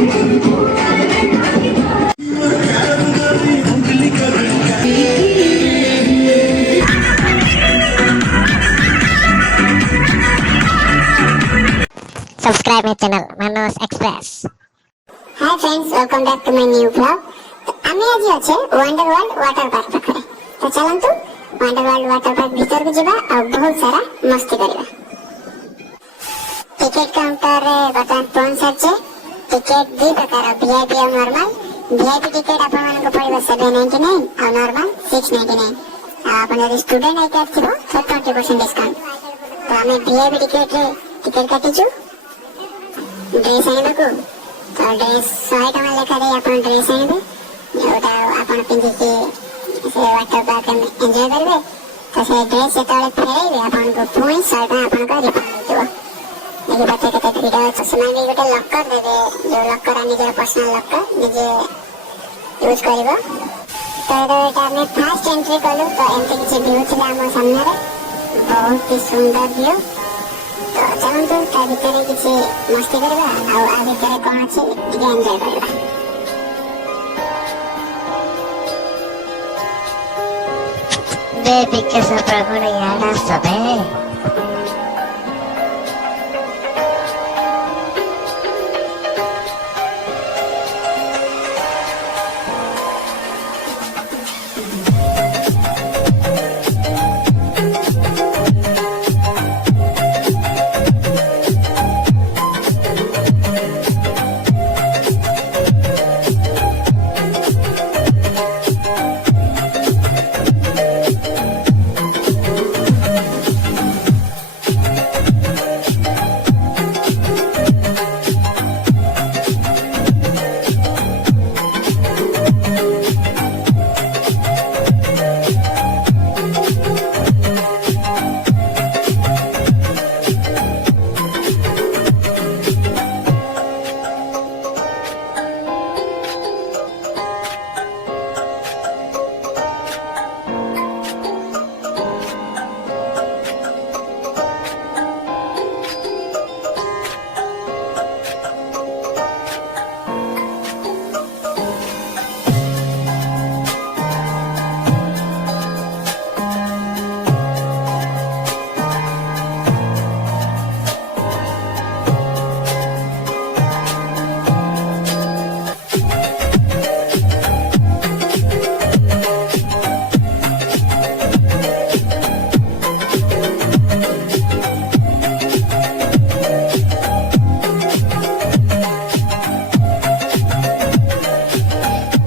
Subscribe my channel Manos Express. Hi friends, welcome back to my new vlog. আমি আজ আছে wonder world water park পাখরে। তো চলন্তু wonder world water park ভিতর को ଯିବା ଆଉ ବହୁତ ସାରା ମସ୍ତି କରିବା। टिकट काउंटर रे बर्तमान पहुंच साचे। टिकट दी प्रकार वीआईपी और नॉर्मल। वीआईपी टिकट आपण मानको पड़िबा 799 और नॉर्मल 699। आपण यदि स्टूडेंट आई कार्ड थिबो तो 20% डिस्काउंट। तो हमें वीआईपी टिकट रे टिकट काटिछु। ड्रेस आने को तो ड्रेस 100 टका लेखा दे आपण ड्रेस आने जोटा आपण पिंधि के से वाटर पार्क में एंजॉय करबे। तो से ड्रेस जेतले फेरेबे आपण को पुणी 100 टका आपण का रिफंड दियो। एके बाते कते भिडा चश्मा भी गोटे लॉकर देबे जो लॉकर आनी जे पर्सनल लॉकर निजे यूज करबो। तो एटा में फास्ट एंट्री कलु तो एंट्री किछि व्यू थिला हम सामने रे बहुत ही सुंदर व्यू। तो चलନ୍ତୁ ତା ଭିତରେ କିଛି ମସ୍ତି କରିବା ଆଉ ଆ ଭିତରେ କଣ ଅଛି ଟିକେ ଏନ୍ଜୟ କରିବା। Baby que se pregunta ya la sabe.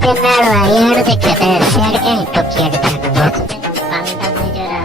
Kenal lah, ya harus kita share kan itu kita buat pantang aja lah.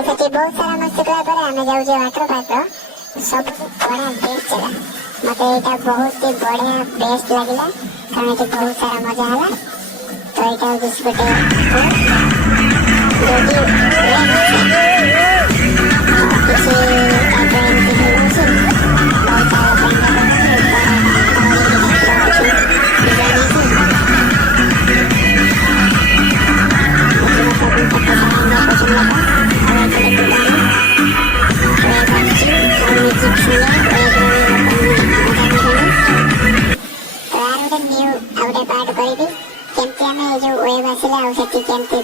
तो सेठी बहुत सारा मस्ती कला पर हमें जाऊ जे वाटर पार्क रो सब बड़ा बेस्ट चला। मते एटा बहुत ही बढ़िया बेस्ट लागिला कारण एटी बहुत सारा मजा आला। तो एटा जिस गोटे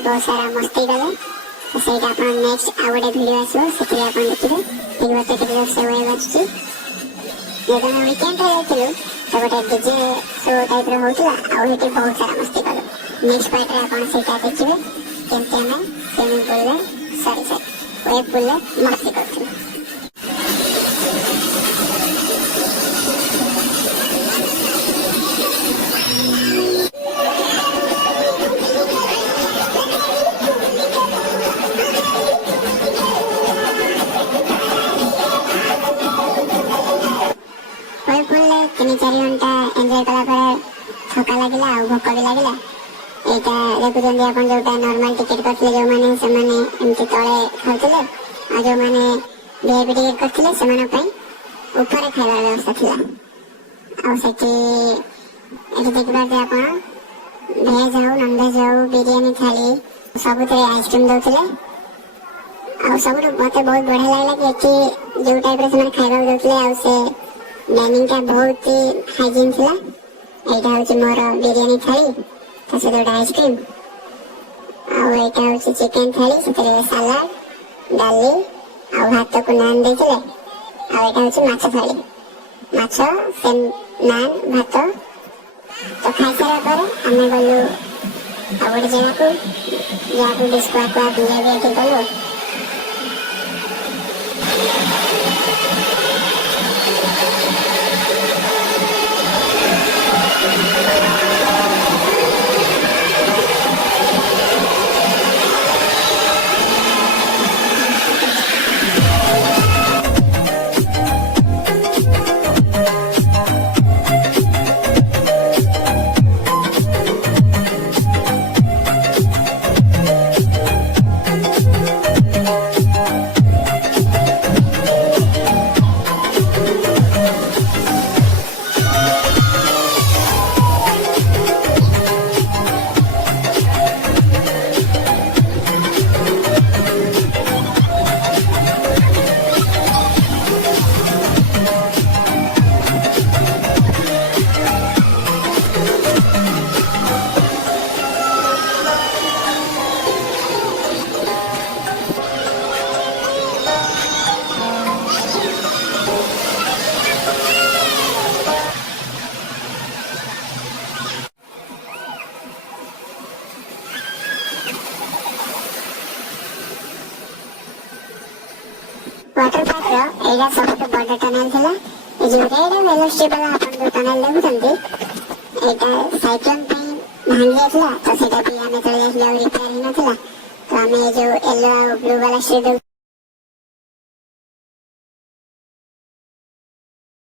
बहुत सारा मस्ती गले तो सेटा अपन नेक्स्ट आउटे वीडियो आसो सेठी अपन देखिबे देखबो तो केते से वे बाची ये तो वीकेंड रे थिलु तो गोटे डीजे शो टाइप रो होतला आ हेटी बहुत सारा मस्ती गले नेक्स्ट पार्ट रे अपन सेटा देखिबे केमते हमें स्विमिंग पूल रे सॉरी वे पूल रे मस्ती करथिलु। ଲାଗିଲା ଆଉ ଭୋକ ବି ଲାଗିଲା। ଏଇଟା ଦେଖୁଛନ୍ତି ଆପଣ ଯୋଉଟା ନର୍ମାଲ ଟିକେଟ କରିଥିଲେ ଯୋଉମାନେ ସେମାନେ ଏମିତି ତଳେ ଖାଉଥିଲେ ଆଉ ଯୋଉମାନେ ଭିଆଇପି ଟିକେଟ କରିଥିଲେ ସେମାନଙ୍କ ପାଇଁ ଉପରେ ଖାଇବାର ବ୍ୟବସ୍ଥା ଥିଲା। ଆଉ ସେଠି ଏଠି ଦେଖିପାରୁଥିବେ ଆପଣ ଭେଜ ହଉ ନନଭେଜ ହଉ ବିରିୟାନୀ ଥାଳି ସବୁଥିରେ ଆଇସ୍କ୍ରିମ ଦଉଥିଲେ। ଆଉ ସବୁଠୁ ମତେ ବହୁତ ବଢିଆ ଲାଗିଲା କି ଏଠି ଯୋଉ ଟାଇପର ସେମାନେ ଖାଇବାକୁ ଦଉଥିଲେ ଆଉ ସେ ଡାଇନିଂ ଟା ବହୁତ ହାଇଜିନ୍ ଥିଲା। ଏଇଟା ହଉଛି ମୋର ବିରିୟାନୀ ଥାଳି ତା ସହିତ ଗୋଟେ ଆଇସ୍କ୍ରିମ ଆଉ ଏଇଟା ହଉଛି ଚିକେନ ଥାଳି ସେଥିରେ ସାଲାଡ ଡାଲି ଆଉ ଭାତକୁ ନାନ୍ ଦେଇଥିଲେ। ଆଉ ଏଇଟା ହଉଛି ମାଛ ଥାଳି ମାଛ ସେ ନାନ୍ ଭାତ। ତ ଖାଇସାରିବା ପରେ ଆମେ ଗଲୁ ଆଉ ଗୋଟେ ଜାଗାକୁ ଯାହାକୁ ଡିସ୍କୋ ଆକ୍ୱା ଭିଆଇପି ଗଲୁ। वाटर पार्क एटा सबसे बड़ टनल थिला। ए जो रेड वेलोसिटी वाला अपन जो टनल देखुछंती एटा साइक्लोन पे भांगी जायतिला तो सेटा भी हमें चले जायतिला और रिपेयर ही नथिला। तो हमें जो येलो और ब्लू वाला शेड